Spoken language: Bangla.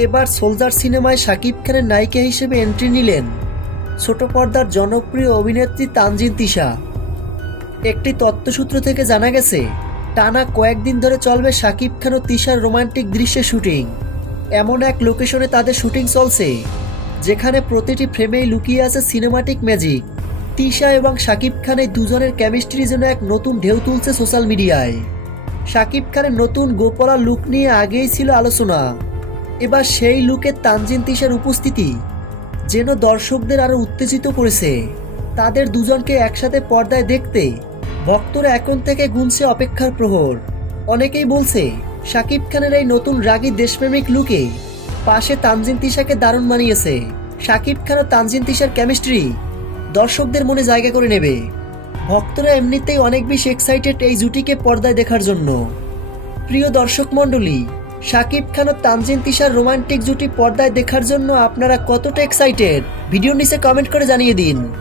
এবার সোলজার সিনেমায় শাকিব খানের নায়িকা হিসেবে এন্ট্রি নিলেন ছোট পর্দার জনপ্রিয় অভিনেত্রী তানজিন তিশা। একটি তত্ত্বসূত্র থেকে জানা গেছে, টানা কয়েকদিন ধরে চলবে শাকিব খান ও তিশার রোমান্টিক দৃশ্যের শুটিং। এমন এক লোকেশনে তাদের শুটিং চলছে, যেখানে প্রতিটি ফ্রেমেই লুকিয়ে আছে সিনেমাটিক ম্যাজিক। তিশা এবং শাকিব খান এই দুজনের কেমিস্ট্রি যেন এক নতুন ঢেউ তুলছে সোশ্যাল মিডিয়ায়। শাকিব খানের নতুন গোপলা লুক নিয়ে আগেই ছিল আলোচনা। এবার সেই লুকে তানজিন তিশার উপস্থিতি, যেন দর্শকদের আরও উত্তেজিত করেছে। তাদের দুজনকে একসাথে পর্দায় দেখতে ভক্তরা এখন থেকে গুনছে অপেক্ষার প্রহর। অনেকেই বলছে, শাকিব খানের এই নতুন রাগী দেশপ্রেমিক লুকে পাশে তানজিন তিশাকে দারুণ মানিয়েছে। শাকিব খান ও তানজিন তিশার কেমিস্ট্রি দর্শকদের মনে জায়গা করে নেবে। ভক্তরা এমনিতেই অনেক বেশি এক্সাইটেড এই জুটিকে পর্দায় দেখার জন্য। প্রিয় দর্শক মণ্ডলী শাকিব খান ও তানজিন তিশার রোমান্টিক জুটি পর্দায় দেখার জন্য আপনারা কতটা এক্সাইটেড ভিডিওর নিচে কমেন্ট করে জানিয়ে দিন।